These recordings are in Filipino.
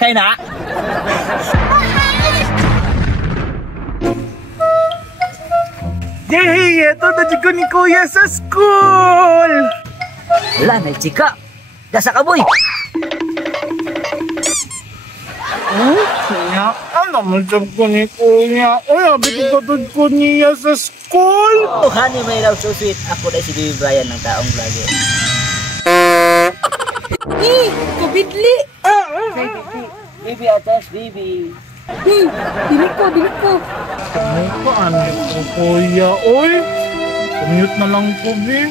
Kaya na? Yay! Ito na ko ni Kuya sa school! Wala na, chika. Dasa ka, boy. Kuya, ano naman sab ko ni Kuya? Uy, habi ko katod ko niya sa school! Oh, honey, my love, so sweet. Ako na si Baby Brian ng taong vlogger. Kabidli! Baby, atas, baby. Dinig ko. Ay, paano ko, Kuya? Uy, commute na lang ko, be.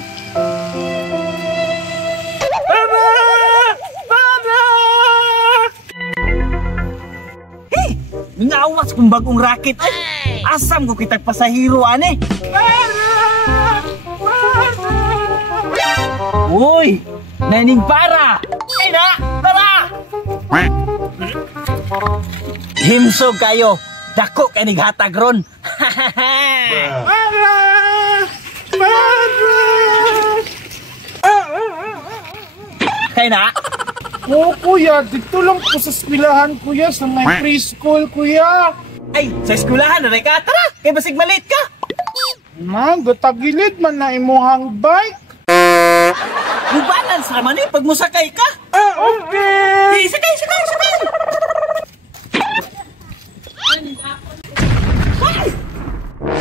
Mingawas kung bagong racket ay. Asam ko kitag pasahiro, ane. Uy, naning para. Ay na, tara. Himsog kayo. Dako kanig hatag ron. Kaya na? Oo, Kuya. Dito lang po sa eskwelahan, Kuya. Sa may preschool, Kuya. Ay, sa eskwelahan na ka. Tara, kay basig malit ka. Gatagilid man na imuhang bike. Lubanan sa man eh, pag musakay ka. Okay. Hey, sakay.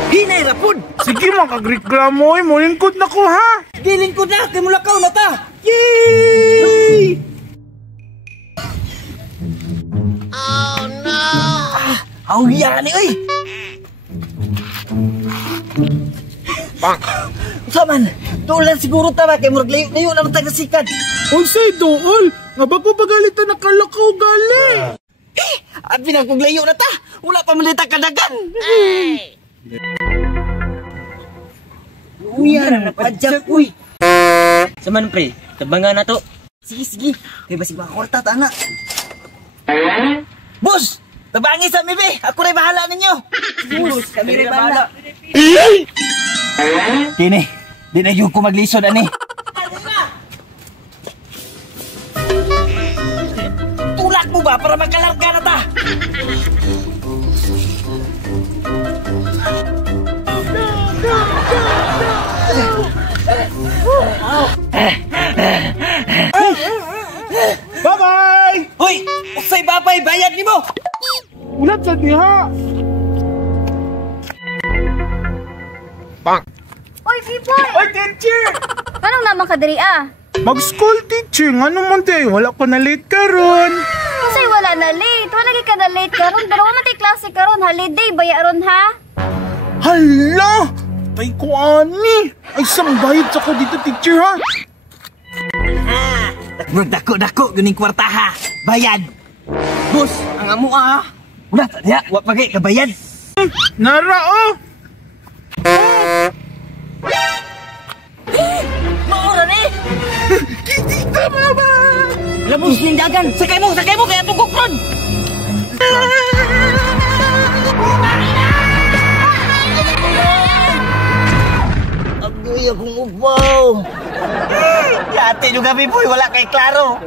Hinay rapod. Sige, makagreklamo. Mulingkod na ko, ha? Giling ko na, kay mulakaw na ta. Yay! Aw yan eh. Saman, tulan siguro tama kay murag layo na matag sikat. Unsay dool? Nga bago pagalitan na kalakaw gali. At pinagpaglayo na ta. Wala pa malita kadagan. Uyan, napadyak, uy. Saman pre, tabangan na to. Sige. Kaya basig makakorta ta na. Boss! Tabangi sa mibe! Ako rin bahala ninyo! Boss, kami rin bahala. Kini, di na yung ko maglisod, ani. Tulak mo ba para magkalarga na ta? Bye-bye! Hoy! Usay babay, bayad ni mo! Ulat sa diha! Oy, Biboy! Oy, teacher! Anong naman ka diri Mag-school, teacher. Nga naman, te. Wala ko na late karon. Kasi wala na late. Wala ka na late karon. Pero wala tayo klase karon. Holiday, bayaron ha? Hala! Tay ko, ani. Ay, sambayad sa ko dito, teacher, ha? Dako, guning kwarta ha. Bayad. Boss, ang amo Wala, tadya. Wala pagay, kabayad. Nara, oh! Maura ni! Kita, mama! Labos niyang dagan. Sakay mo, kaya tugok ron. Agoy, akong upaw. Yate yung gabi po, wala kay klaro.